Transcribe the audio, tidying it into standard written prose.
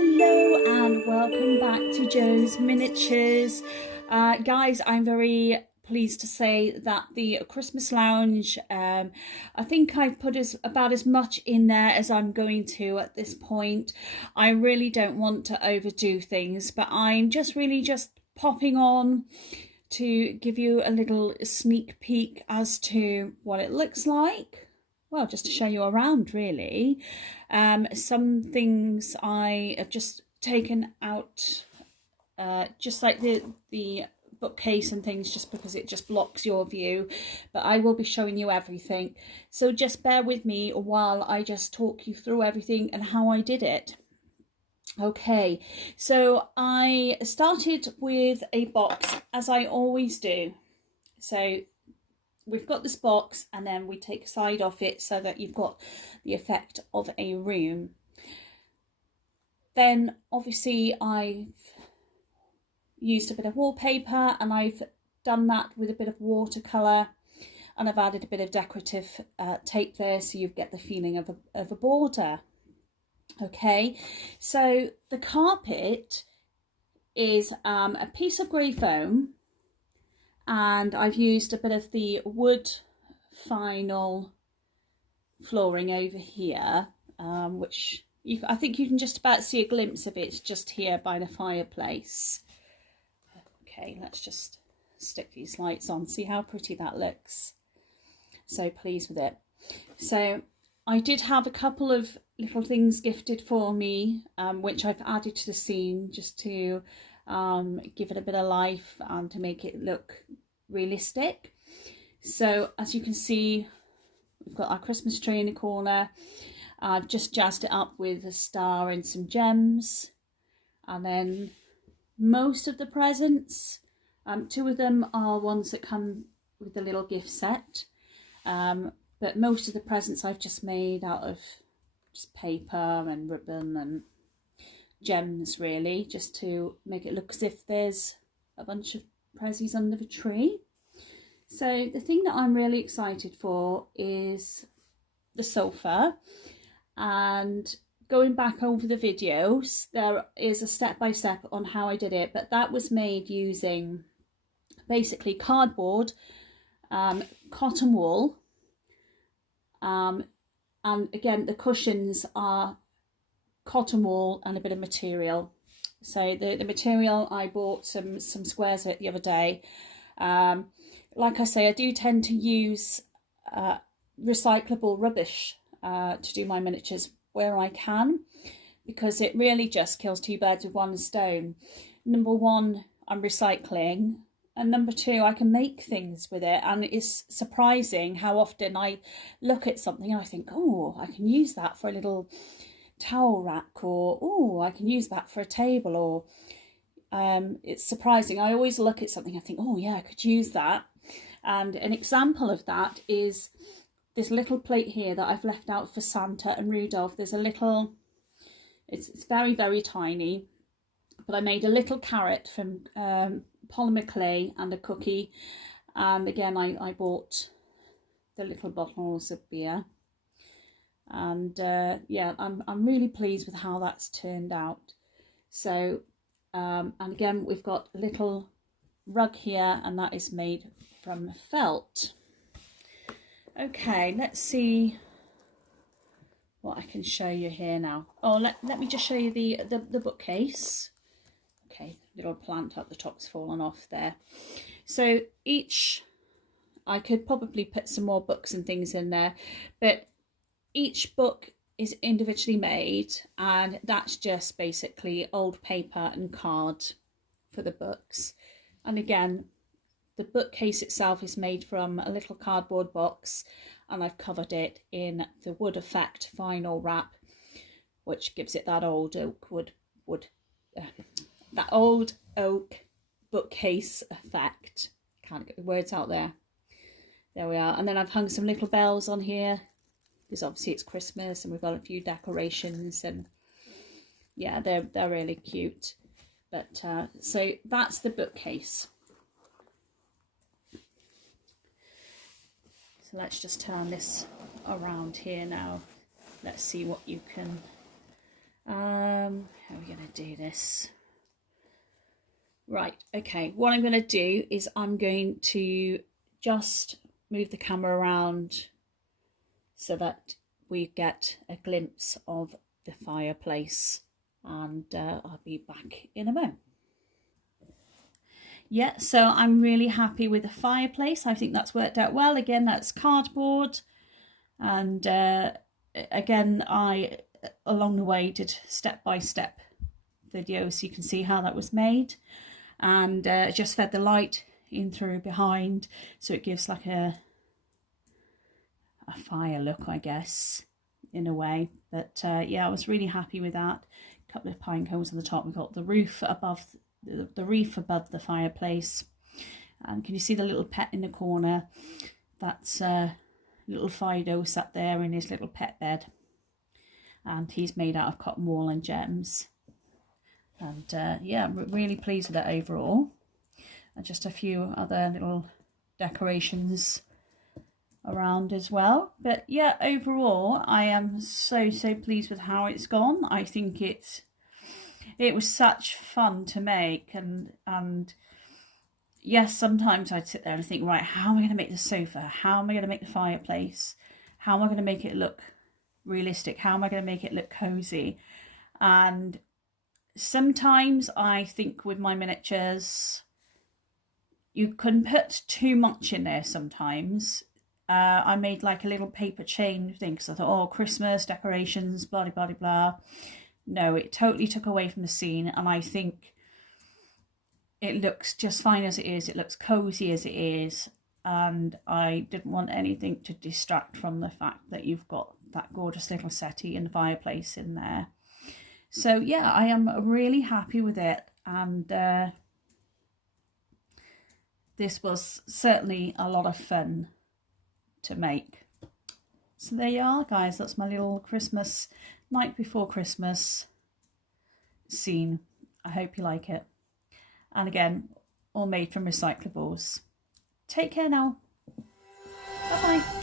Hello and welcome back to Jo's Miniatures. Guys, I'm very pleased to say that the Christmas lounge, I think I've put about as much in there as I'm going to at this point. I really don't want to overdo things, but I'm just popping on to give you a little sneak peek as to what it looks like. Well, just to show you around, really. Some things I have just taken out, just like the bookcase and things, just because it just blocks your view. But I will be showing you everything. So just bear with me while I just talk you through everything and how I did it. Okay, so I started with a box, as I always do. So we've got this box and then we take a side off it so that you've got the effect of a room. Then obviously I've used a bit of wallpaper and I've done that with a bit of watercolour, and I've added a bit of decorative tape there so you get the feeling of a border. Okay, so the carpet is a piece of grey foam, and I've used a bit of the wood vinyl flooring over here, which I think you can just about see a glimpse of it just here by the fireplace. Okay, let's just stick these lights on, see how pretty that looks. So pleased with it. So I did have a couple of little things gifted for me, which I've added to the scene just to give it a bit of life and to make it look realistic. So as you can see, we've got our Christmas tree in the corner. I've just jazzed it up with a star and some gems, and then most of the presents, two of them are ones that come with the little gift set, but most of the presents I've just made out of just paper and ribbon and gems, really, just to make it look as if there's a bunch of prezzies under the tree. So the thing that I'm really excited for is the sofa, and going back over the videos, there is a step-by-step on how I did it, but that was made using basically cardboard, cotton wool, and again the cushions are cotton wool and a bit of material. So the material, I bought some squares of it the other day. Like I say, I do tend to use recyclable rubbish to do my miniatures where I can, because it really just kills two birds with one stone. Number one, I'm recycling, and number two, I can make things with it, and it's surprising how often I look at something and I think, oh, I can use that for a little towel rack, or oh, I can use that for a table, or it's surprising. I always look at something and think, oh yeah, I could use that. And an example of that is this little plate here that I've left out for Santa and Rudolph. There's a little, it's very, very tiny, but I made a little carrot from polymer clay and a cookie. And again, I bought the little bottles of beer. And yeah, I'm really pleased with how that's turned out. So and again, we've got a little rug here, and that is made from felt. Okay, let's see what I can show you here now. Oh, let me just show you the bookcase. Okay, little plant up the top's fallen off there. So each, I could probably put some more books and things in there, but each book is individually made, and that's just basically old paper and card for the books. And again, the bookcase itself is made from a little cardboard box, and I've covered it in the wood effect vinyl wrap, which gives it that old oak that old oak bookcase effect. Can't get the words out there. There we are. And then I've hung some little bells on here, because obviously it's Christmas and we've got a few decorations, and yeah, they're really cute. But so that's the bookcase. So let's just turn this around here now. Let's see what you can, how are we going do this. Right, okay, what I'm going to do is I'm going to just move the camera around so that we get a glimpse of the fireplace, and I'll be back in a moment. Yeah, so I'm really happy with the fireplace. I think that's worked out well. Again, that's cardboard, and again, I along the way did step-by-step videos so you can see how that was made, and just fed the light in through behind so it gives like a fire look, I guess, in a way. But yeah, I was really happy with that. A couple of pine cones on the top. We've got the roof above the reef above the fireplace, and can you see the little pet in the corner? That's little Fido sat there in his little pet bed, and he's made out of cotton wool and gems. And yeah, I'm really pleased with it overall. And just a few other little decorations around as well. But yeah, overall I am so pleased with how it's gone. I think it was such fun to make, and yes, sometimes I'd sit there and think, right, how am I going to make the sofa? How am I going to make the fireplace? How am I going to make it look realistic? How am I going to make it look cozy? And sometimes I think with my miniatures, you can put too much in there sometimes. I made like a little paper chain thing because I thought, oh, Christmas decorations, blah, blah, blah, blah. No, it totally took away from the scene, and I think it looks just fine as it is. It looks cozy as it is, and I didn't want anything to distract from the fact that you've got that gorgeous little settee and fireplace in there. So yeah, I am really happy with it, and this was certainly a lot of fun to make. So there you are, guys. That's my little Christmas, night before Christmas scene. I hope you like it. And again, all made from recyclables. Take care now. Bye bye.